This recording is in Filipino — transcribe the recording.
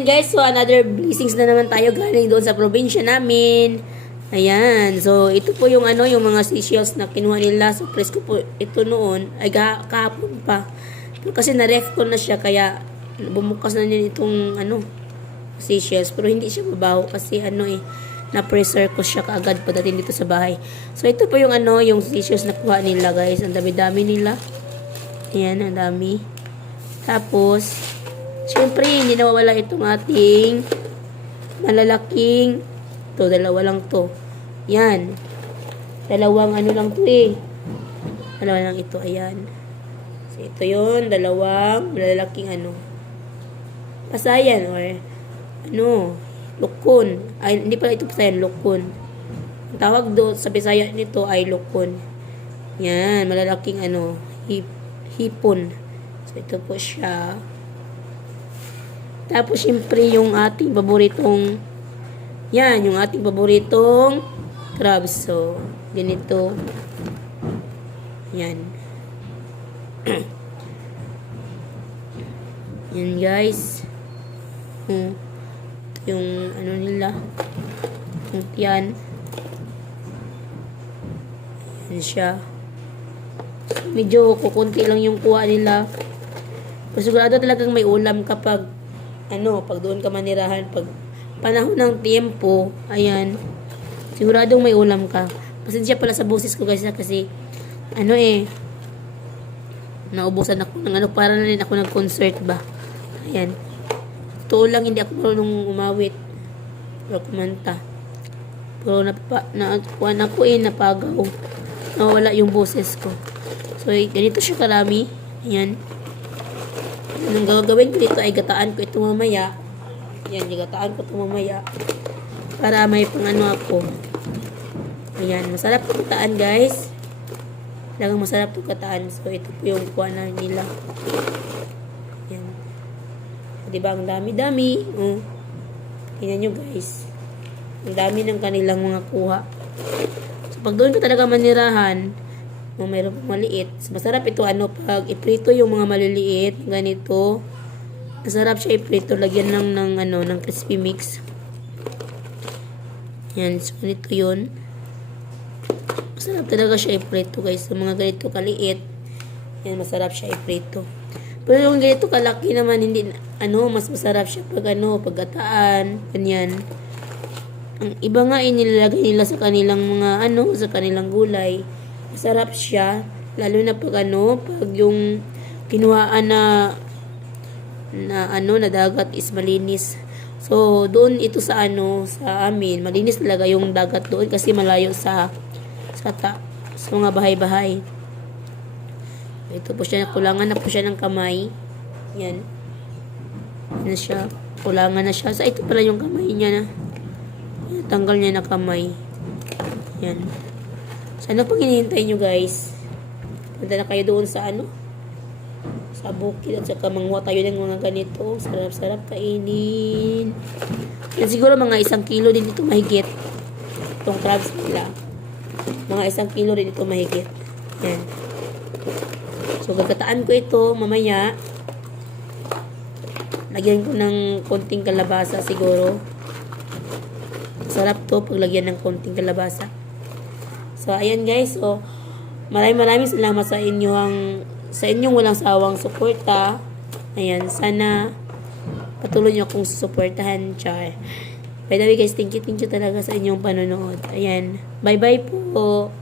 Guys, so another blessings na naman tayo galing doon sa probinsya namin. Ayan. So, ito po yung yung mga seashells na kinuha nila. So, presko po ito noon. Ay, kahapon pa. Pero kasi na-ref ko na siya. Kaya, bumukas na niya itong seashells. Pero hindi siya mabaho kasi na-preserve ko siya kaagad pagdating dito sa bahay. So, ito po yung yung seashells na kuha nila, guys. Ang dami-dami nila. Ayan, ang dami. Tapos, siyempre, hindi nawawala itong ating malalaking, dalawa lang to. Yan. Dalawang lang to eh. Dalawa lang ito, ayan. So, ito yun, dalawang malalaking pasayan or lukon. Ay, hindi pala ito pasayan, lukon. Ang tawag doon sa Bisaya nito ay lukon. Yan, malalaking hipon. So, ito po siya. Tapos, syempre, yung ating paboritong yung ating paboritong crabs. So, ganito. Yan. Yan, guys. Ito yung nila. Yan. Yan siya. Medyo kukunti lang yung kuha nila. Pero sigurado talagang may ulam kapag pag doon ka manirahan, pag panahon ng tiempo, ayan, siguradong may ulam ka. Pasensya pala sa boses ko, guys, kasi naubusan ako ng para na rin ako nag-concert ba. Ayan. Totoo lang, hindi ako marunong umawit o kumanta. Pero nakuha ako napagaw. Nawala yung boses ko. So, ganito siya karami. Ayan. Ang gagawin ko dito ay gataan ko ito mamaya. Yan, gataan ko ito mamaya. Para may pang ako. Ayan, masarap ito gataan, guys. Talagang masarap ito gataan. So, ito po yung kuha na nila. Ayan. Diba, ang dami-dami. Tingnan nyo, guys. Ang dami ng kanilang mga kuha. So, pag doon ko talaga manirahan, mayroon pong maliit. Masarap ito pag iprito yung mga maliliit ganito. Masarap siya iprito, lagyan lang ng crispy mix. Yan, so ganito 'yun. Masarap talaga siya iprito, guys. Sa mga ganito kaliit, yan, masarap siya iprito. Pero yung ganito kalaki naman, hindi mas masarap siya pag paggataan, ganyan. Ang iba nga nilalagay nila sa kanilang mga sa kanilang gulay. Masarap siya, lalo na pag pag yung kinuhaan na dagat is malinis. So, doon ito sa sa amin, malinis talaga yung dagat doon kasi malayo sa mga bahay-bahay. Ito po siya, kulangan na po siya ng kamay. Yan. Yan siya, kulangan na siya. So, ito pala yung kamay niya na. Tanggal niya na kamay. Yan. So, ano pang hinihintay nyo, guys? Punta na kayo doon sa sa bukid at saka mangwa tayo ng mga ganito. Sarap-sarap kainin. Yan, siguro mga 1 kilo din ito mahigit. Itong crabs nila. Mga 1 kilo din ito mahigit. Yan. So, gagataan ko ito mamaya. Lagyan ko ng konting kalabasa siguro. Sarap to pag lagyan ng konting kalabasa. So, ayan, guys. So, maraming salamat sa inyong walang sawang suporta. Ayan, sana patuloy nyo akong susuportahan, char. By the way, guys, thank you talaga sa inyong panonood. Ayan, bye-bye po.